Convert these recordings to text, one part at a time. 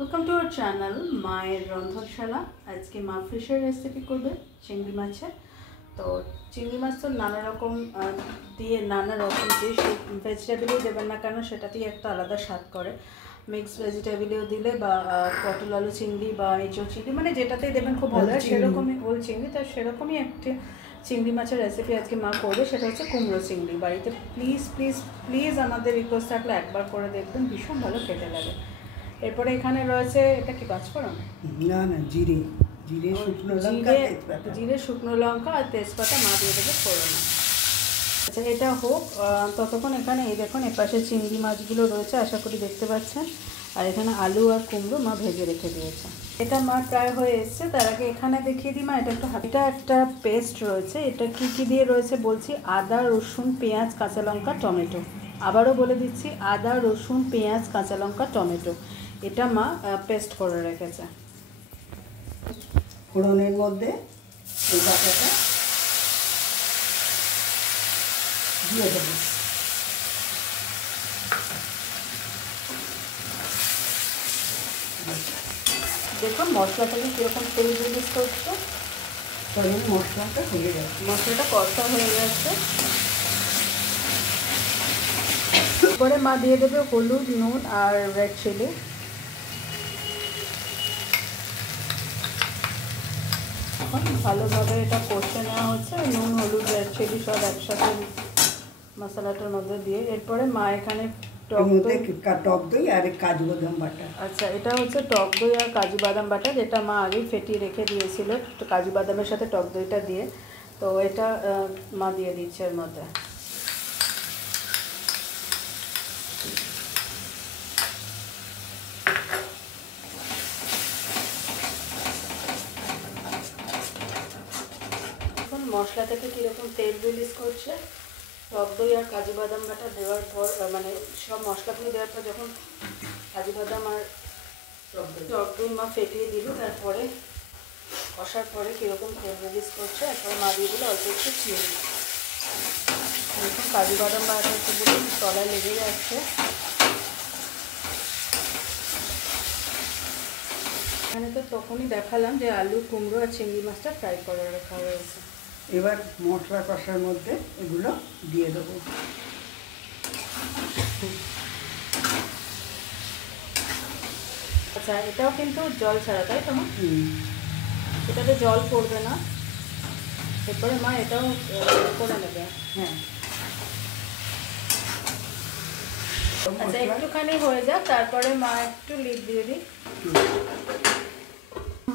Welcome to our channel মায়ের রন্ধনশালা। আজকে মা ফিশের রেসিপি করবে চিংড়ি মাছের। তো চিংড়ি মাছ তো নানা রকম দিয়ে নানা রকম যে ভেজিটেবলই দেবেন না কেন সেটাতেই একটা আলাদা স্বাদ করে। মিক্সড ভেজিটেবলও দিলে বা পটল আলু চিংড়ি বা এঁচোড় চিংড়ি মানে যেটাতেই দেবেন খুব ভালো হয়, সেরকমই ওল চিংড়ি। তার সেরকমই একটি চিংড়ি মাছের রেসিপি আজকে মা করবে, সেটা হচ্ছে কুমড়ো চিংড়ি। বাড়িতে প্লিজ প্লিজ প্লিজ আমাদের রিকোয়েস্ট থাকলে একবার করে দেখবেন, ভীষণ ভালো খেতে লাগে। এরপরে এখানে রয়েছে, এটা কি পাঁচফোড়ন? না না, জিরে জিরে শুকনো লঙ্কা, জিরে শুকনো লঙ্কা আর তেজপাতা মা দিয়ে দেবে ফোড়নে। আচ্ছা, এটা হোক ততক্ষণ এখানে এই দেখুন এপাশে চিংড়ি মাছগুলো রয়েছে, আশা করি দেখতে পাচ্ছেন। আর এখানে আলু আর কুমড়ো মা ভেজে রেখে দিয়েছে। এটা মা প্রায় হয়ে এসছে। তার আগে এখানে দেখিয়ে দিই মা, এটা একটা পেস্ট রয়েছে। এটা কি কি দিয়ে রয়েছে বলছি: আদা, রসুন, পেঁয়াজ, কাঁচা লঙ্কা, টমেটো। আবারও বলে দিচ্ছি, আদা, রসুন, পেঁয়াজ, কাঁচা লঙ্কা, টমেটো। এটা মা পেস্ট করে রেখেছে। ফোড়নের মধ্যে এই বাটাটা দিয়ে দেবো। দেখুন মশলাটাকে কীরকম তেল রিলিজ করছে। তবে মশলাটা হয়ে যাবে, মশলাটা কষা হয়ে গেছে। এরপরে মা দিয়ে দেবে হলুদ, নুন আর রেড চিলি। এখন ভালোভাবে এটা কষে নেওয়া হচ্ছে, নুন, হলুদ, রেড চিলি সব একসাথে মশলাটার মধ্যে দিয়ে। এরপরে মা এখানে টক দই আর কাজু বাদাম বাটা। আচ্ছা, এটা হচ্ছে টক দই আর কাজু বাদাম বাটা, যেটা মা আগেই ফেটিয়ে রেখে দিয়েছিল কাজু বাদামের সাথে টক দইটা দিয়ে। তো এটা মা দিয়ে দিচ্ছে এর মধ্যে। এখন মশলা থেকে কীরকম তেল রিলিজ করছে। টক দই আর কাজু বাদাম বাটা দেওয়ার পর, মানে সব মশলাগুলো দেওয়ার পর যখন কাজু বাদাম আর টক দই মা ফেটিয়ে দিল, তারপরে কষার পরে কীরকম তেল রিলিজ করছে। এরপরে মা দিয়ে দিল অল্প একটু চিনি। এখন কাজু বাদাম বাটাগুলো তলায় লেগে যাচ্ছে। এখানে তো তখনই দেখালাম যে আলু, কুমড়ো আর চিংড়ি মাছটা ফ্রাই করে রাখা হয়েছে। এবার মশলা কষার মধ্যে এগুলো দিয়ে দেবো। আচ্ছা, এটাও কিন্তু জল ছাড়া, তাই তো? এটাতে জল পড়বে না। এরপরে মা এটাও করে নেবে। হ্যাঁ, আচ্ছা, একটুখানি হয়ে যাক, তারপরে মা একটু লিড দিয়ে দিই।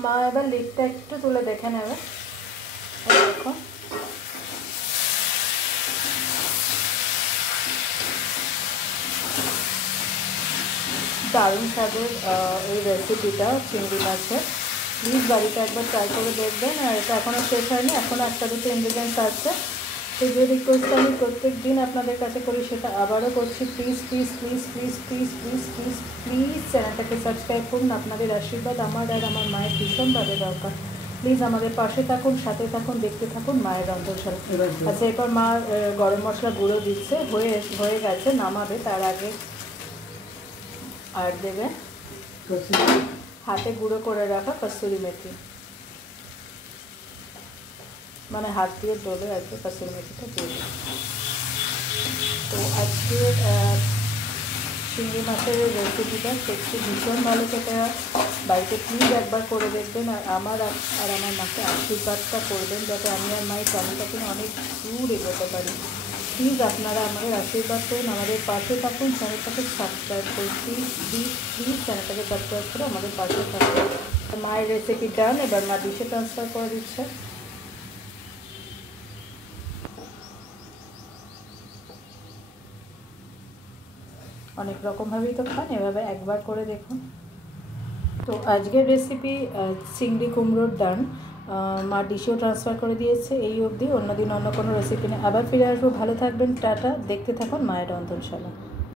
মা এবার লিডটা একটু তুলে দেখে নেবে। দেখো, দারুণ স্বাদের এই রেসিপিটা চিংড়ি মাছের। প্লিজ বাড়িতে একবার ট্রাই করে দেখবেন। আর এটা এখনও শেষ হয়নি, এখনও একটা দুটো ইনগ্রিডিয়েন্টস আছে। তো যে রিকোয়েস্ট আমি প্রত্যেক দিন আপনাদের কাছে করি, সেটা আবারও করছি, please please please please please please please please চ্যানেলটাকে সাবস্ক্রাইব করুন। আপনাদের আশীর্বাদ আমার আর আমার মায়ের ভীষণভাবে দরকার। প্লিজ আমাদের পাশে থাকুন, সাথে থাকুন, দেখতে থাকুন মায়ের রন্ধনশালা। আচ্ছা, এরপর মা গরম মশলা গুঁড়ো দিচ্ছে, হয়ে গেছে, নামাবে। তার আগে আর দেবে হাতে গুঁড়ো করে রাখা কসুরি মেথি, মানে হাত দিয়ে ডলে আর কি কসুরি মেথিটা দিয়ে দেবে। তো আজকে চিংড়ি মাছের রেসিপিটা সত্যি ভীষণ ভালো খেতে হয়। বাড়িতে প্লিজ একবার করে দেখবেন। আর আমার মাকে আশীর্বাদটা করবেন, যাতে আমি আর মায়ের চ্যানেলটাকে অনেক দূর এগোতে পারি। প্লিজ আপনারা আমাদের আশীর্বাদ করুন, আমাদের পাশে থাকুন, চ্যানেলটাকে সাবস্ক্রাইব করুন। প্লিজ প্লিজ প্লিজ চ্যানেলটাকে সাবস্ক্রাইব করে আমাদের পাশে থাকুন। মায়ের রেসিপি ডান, এবার মা ডিশে ট্রান্সফার করে দিচ্ছে। অনেক রকমভাবেই তো খান, এভাবে একবার করে দেখুন। তো আজকের রেসিপি চিংড়ি কুমড়োর ডান মা ডিশেও ট্রান্সফার করে দিয়েছে। এই অবধি, অন্যদিন অন্য কোনো রেসিপি নিয়ে আবার ফিরে আসবো। ভালো থাকবেন, টাটা। দেখতে থাকুন মায়ের রন্ধনশালা।